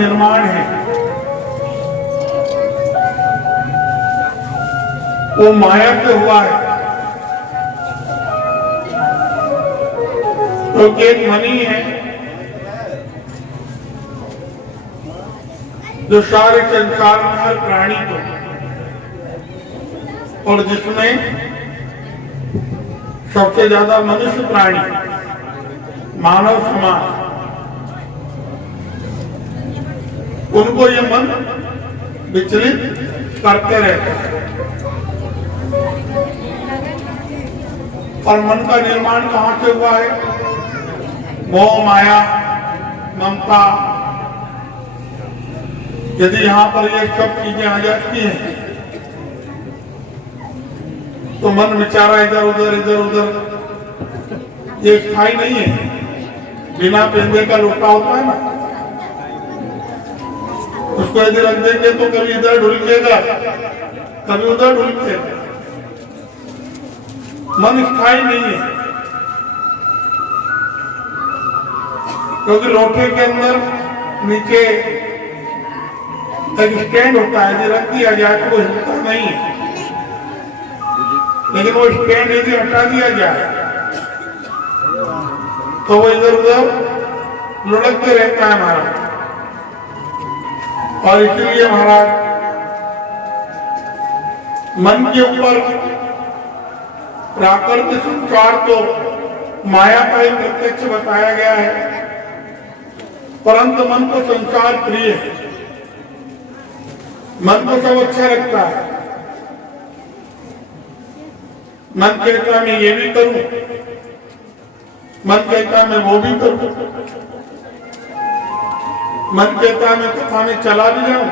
निर्माण है वो माया से हुआ है। क्योंकि एक मणि है जो सारे संसार में हर प्राणी को, और जिसमें सबसे ज्यादा मनुष्य प्राणी मानव समाज, उनको ये मन विचलित करते रहते हैं। और मन का निर्माण कहां से हुआ है? मोह, माया, ममता। यदि यहां पर ये सब चीजें आ जाती हैं तो मन बेचारा इधर उधर, ये स्थायी नहीं है। बिना पेंदे का लोटा होता है ना, उसको यदि रख देंगे तो कभी इधर ढुलकेगा, कभी उधर ढुलकेगा। मन स्थायी नहीं है, क्योंकि लोटे के अंदर नीचे एक स्टैंड होता है, यदि रख दिया जाए तो वो हिलता नहीं है। लेकिन वो स्टैंड यदि हटा दिया जाए तो वो इधर उधर लुढ़कते रहता है महाराज। और इसलिए महाराज मन के ऊपर प्राकृतिक संसार तो माया का ही प्रत्यक्ष बताया गया है, परंतु मन को संसार प्रिय है। मन को सब अच्छा लगता है। मन कहता मैं ये भी करूं, मन कहता मैं वो भी करूं, मन कहता मैं कथा में चला भी जाऊं,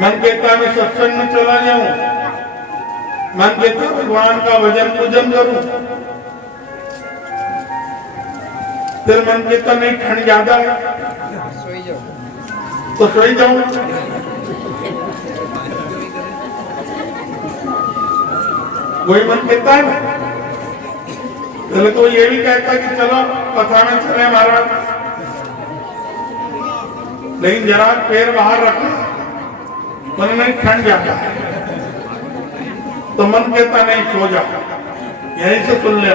मन कहता मैं सत्संग में चला जाऊं, मन कहता भगवान का भजन पूजन करूं। फिर मन कहता नहीं ठंड ज्यादा है तो सोई जाऊं। वही मन कहता है ना। पहले तो ये भी कहता कि चलो कथा में चले महाराज, लेकिन जरा पैर बाहर रखो, मन नहीं ठंड जाता है तो मन कहता नहीं सो जा, यहीं से सुन ले।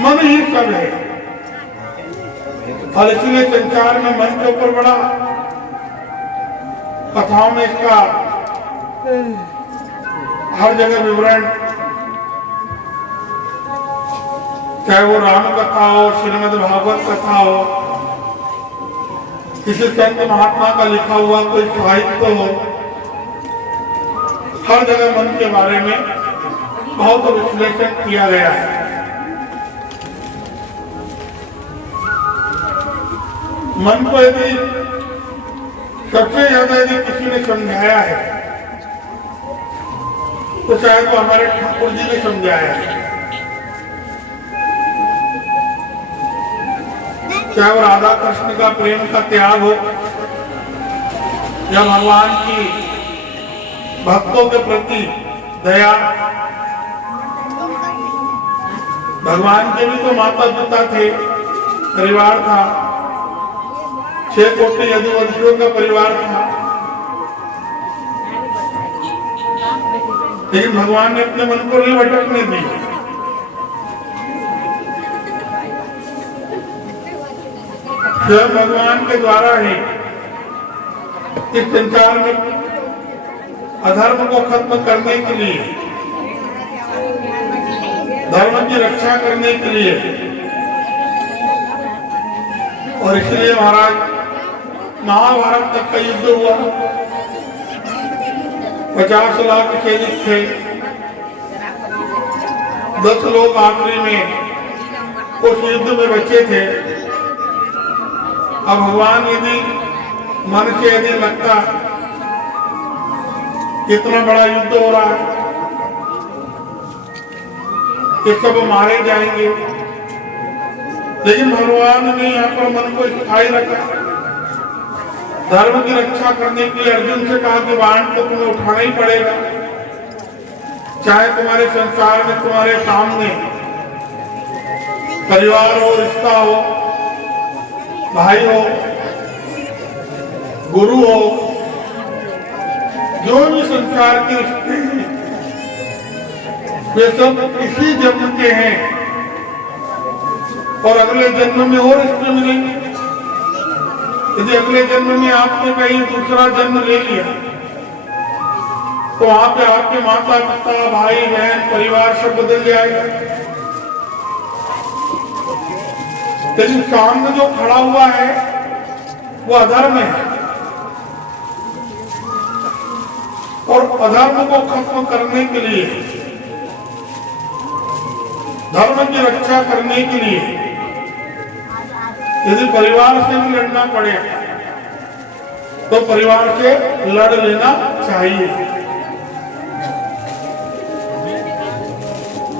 मन ही सब है। और इसलिए संसार में मन के ऊपर बड़ा कथाओं में इसका हर जगह विवरण, चाहे वो राम कथा हो, श्रीमद् भागवत कथा हो, किसी संत महात्मा का लिखा हुआ कोई साहित्य हो, हर जगह मन के बारे में बहुत विश्लेषण किया गया है। मन को यदि सबसे ज्यादा यदि किसी ने समझाया है तो शायद वो हमारे ठाकुर जी ने समझाया है। चाहे वो राधा कृष्ण का प्रेम का त्याग हो या भगवान की भक्तों के प्रति दया। भगवान के भी तो माता पिता थे, परिवार था, 6 कोटि यदुवंशियों का परिवार था, लेकिन भगवान ने अपने मन को नहीं भटकने दी। स्वयं भगवान के द्वारा ही इस संसार में अधर्म को खत्म करने के लिए, धर्म की रक्षा करने के लिए, और इसलिए महाराज महाभारत तक का युद्ध हुआ। 50 लाख सैनिक थे, 10 लोग आखिरी में उस युद्ध में बचे थे। अब भगवान यदि मन से यदि लगता कितना बड़ा युद्ध हो रहा है, कि सब मारे जाएंगे, लेकिन भगवान ने यहाँ पर मन को स्थायी रखा। धर्म की रक्षा करने के लिए अर्जुन से कहा कि बाण तो तुम्हें उठाना ही पड़ेगा, चाहे तुम्हारे संसार में तुम्हारे सामने परिवार हो, रिश्ता हो, भाई हो, गुरु हो, जो भी संसार के रिश्ते हैं वे सब इसी जन्म के हैं और अगले जन्म में और रिश्ते मिलेंगे। यदि अगले जन्म में आपने कहीं दूसरा जन्म ले लिया तो वहां पे आपके माता पिता, भाई बहन, परिवार सब बदल जाएगा। लेकिन सामने जो खड़ा हुआ है वो अधर्म है और अधर्म को खत्म करने के लिए, धर्म की रक्षा करने के लिए यदि परिवार से भी लड़ना पड़े तो परिवार से लड़ लेना चाहिए।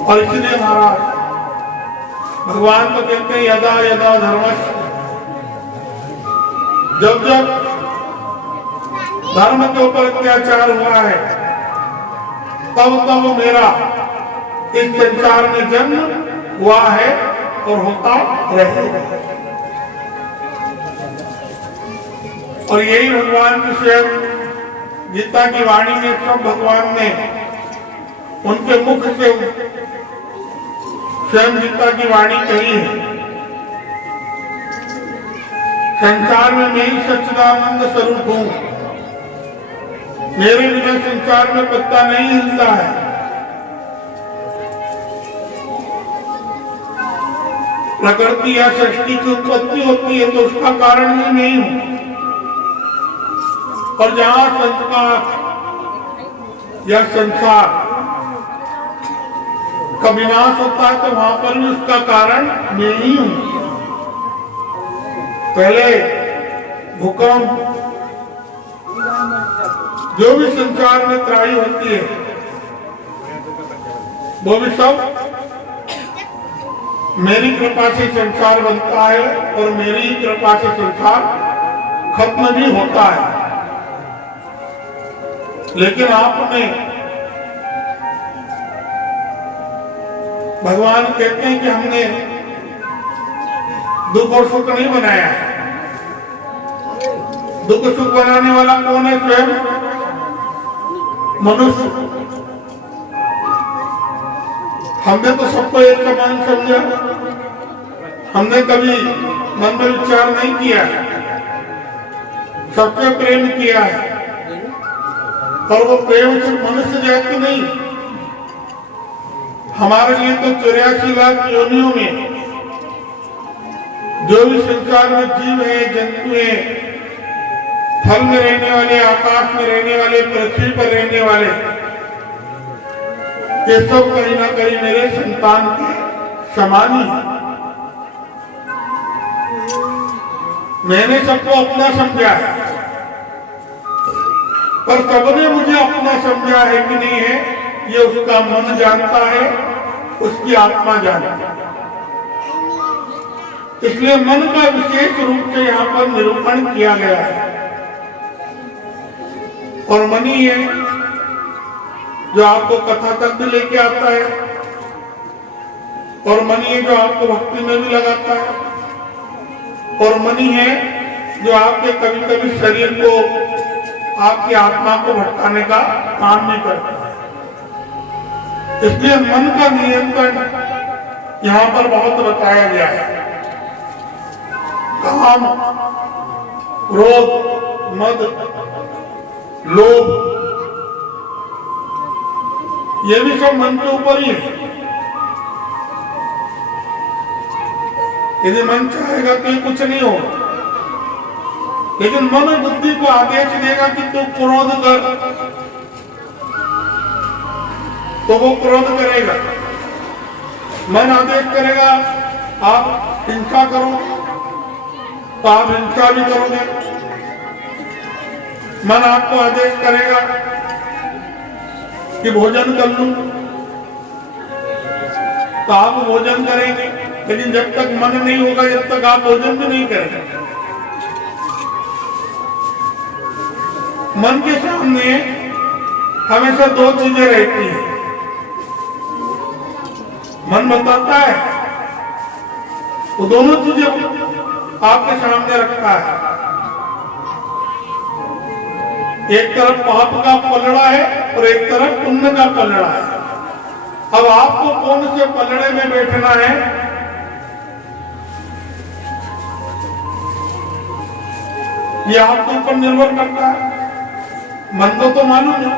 और इसलिए महाराज भगवान तो कहते हैं यदा यदा धर्मस्य, जब जब धर्म के ऊपर अत्याचार हुआ है तब तब मेरा इस संसार में जन्म हुआ है और होता रहेगा। और यही भगवान की स्वयं गीता की वाणी में सब भगवान ने उनके मुख से स्वयं गीता की वाणी कही है। संसार में मैं ही सच्चिदानंद स्वरूप हूं, मेरे बिना संसार में पत्ता नहीं हिलता है। प्रकृति या सृष्टि की उत्पत्ति होती है तो उसका कारण ही नहीं हूं। और जहां संस्कार या संसार का विनाश होता है तो वहां पर भी उसका कारण मैं ही हूं। पहले भूकंप, जो भी संसार में त्राही होती है वो भी सब मेरी कृपा से संसार बनता है और मेरी कृपा से संसार खत्म भी होता है। लेकिन आपने, भगवान कहते हैं कि हमने दुख और सुख नहीं बनाया है। दुख सुख बनाने वाला कौन है? स्वयं मनुष्य। हमने तो सबको एक समान समझा, हमने कभी मन में विचार नहीं किया, सबसे प्रेम किया है। और वो प्रेम सिर्फ मनुष्य जाति नहीं, हमारे लिए तो 84 लाख योनियों में जो भी संसार में जीव है, जंतु है, थल में रहने वाले, आकाश में रहने वाले, पृथ्वी पर रहने वाले, ये सब कहीं ना कहीं मेरे संतान के समान ही है। मैंने सबको अपना समझा है, पर सबने मुझे अपना समझा है कि नहीं है, ये उसका मन जानता है, उसकी आत्मा जानती है। इसलिए मन का विशेष रूप से यहाँ पर निरूपण किया गया है। और मन ही है जो आपको कथा तक भी लेके आता है, और मन ही है जो आपको भक्ति में भी लगाता है, और मन ही है जो आपके कभी कभी शरीर को, आपकी आत्मा को भटकाने का काम भी करता है। इसलिए मन का नियंत्रण यहाँ पर बहुत बताया गया है। काम, क्रोध, मद, लोभ, ये भी सब मन के ऊपर ही है। यदि मन चाहेगा तो ये कुछ नहीं होगा, लेकिन मन बुद्धि को आदेश देगा कि तू क्रोध कर, तो वो क्रोध करेगा। मन आदेश करेगा आप हिंसा करो, तो आप हिंसा भी करोगे। मन आपको आदेश करेगा कि भोजन कर लूं, तो आप भोजन करेंगे। लेकिन जब तक मन नहीं होगा, जब तक आप भोजन भी नहीं करेंगे। मन के सामने हमेशा दो चीजें रहती हैं। मन बताता है, वो दोनों चीजें आपके सामने रखा है। एक तरफ पाप का पलड़ा है और एक तरफ पुण्य का पलड़ा है। अब आपको कौन से पलड़े में बैठना है, ये आपके ऊपर निर्भर करता है। मन को तो मालूम है,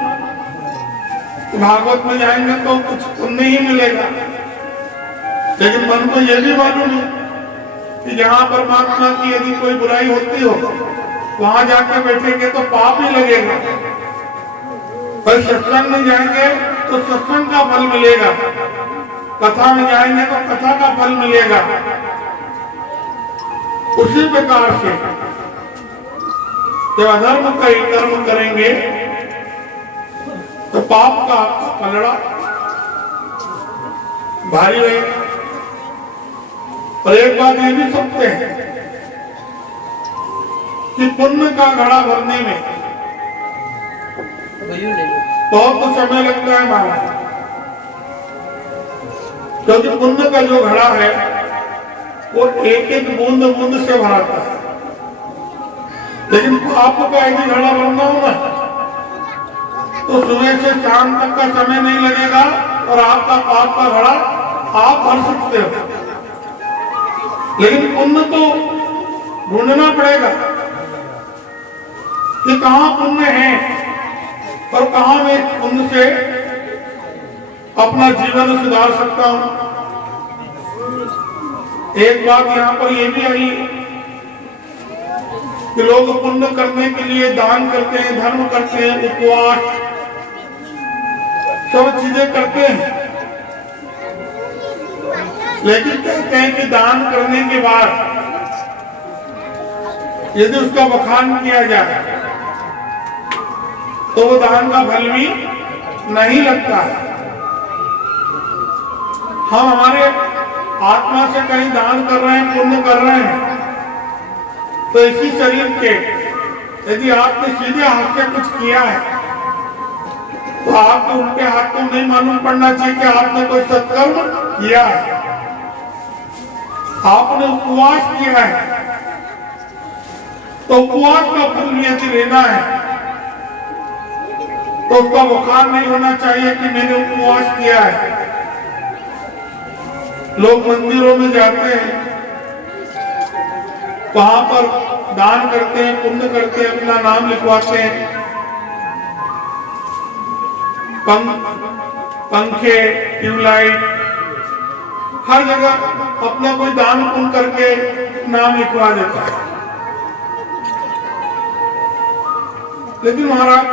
भागवत में जाएंगे तो कुछ पुण्य ही मिलेगा, लेकिन मन को यह भी मालूम है कि जहां परमात्मा की यदि कोई बुराई होती हो वहां जाके बैठेंगे तो पाप ही लगेगा। पर सत्संग में जाएंगे तो सत्संग का फल मिलेगा, कथा में जाएंगे तो कथा का फल मिलेगा। उसी प्रकार से जब अधर्म का ही कर्म करेंगे तो पाप का आपका पलड़ा भारी रहेगा। और एक बात ये भी सकते हैं कि पुण्य का घड़ा भरने में बहुत समय लगता है महाराज, क्योंकि पुण्य का जो घड़ा है वो एक एक बूंद बूंद से भराता है। लेकिन पाप का यदि घड़ा भरना हो ना तो सुबह से शाम तक का समय नहीं लगेगा और आपका पाप का घड़ा आप भर सकते हो। लेकिन पुण्य तो ढूंढना पड़ेगा कि कहां पुण्य है और कहां मैं पुण्य से अपना जीवन सुधार सकता हूं। एक बात यहां पर यह भी आई कि लोग पुण्य करने के लिए दान करते हैं, धर्म करते हैं, उपवास सब चीजें करते हैं, लेकिन कहते हैं कि दान करने के बाद यदि उसका बखान किया जाए तो वो दान का फल भी नहीं लगता है। हम हमारे आत्मा से कहीं दान कर रहे हैं, पुण्य कर रहे हैं, तो इसी शरीर के यदि आपने सीधे हाथ से कुछ किया है तो आपको उल्टे हाथ को नहीं मालूम पड़ना चाहिए कि आपने कोई सत्कर्म किया है। आपने उपवास किया है तो उपवास का फल यदि लेना है तो उसका बुखार नहीं होना चाहिए कि मैंने उपवास किया है। लोग मंदिरों में जाते हैं, वहां पर दान करते हैं, पुण्य करते हैं, अपना नाम लिखवाते हैं, पंखे, ट्यूबलाइट, हर जगह अपना कोई दान पुण्य करके नाम लिखवा देता है। लेकिन महाराज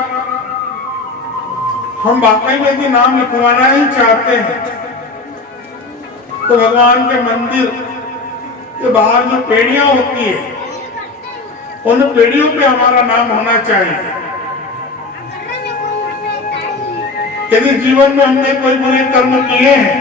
हम वाकई में यदि नाम लिखवाना ही चाहते हैं तो भगवान के मंदिर के बाहर जो पेड़ियां होती है उन पेड़ियों पे हमारा नाम होना चाहिए। यदि जीवन में हमने कोई बुरे कर्म किए हैं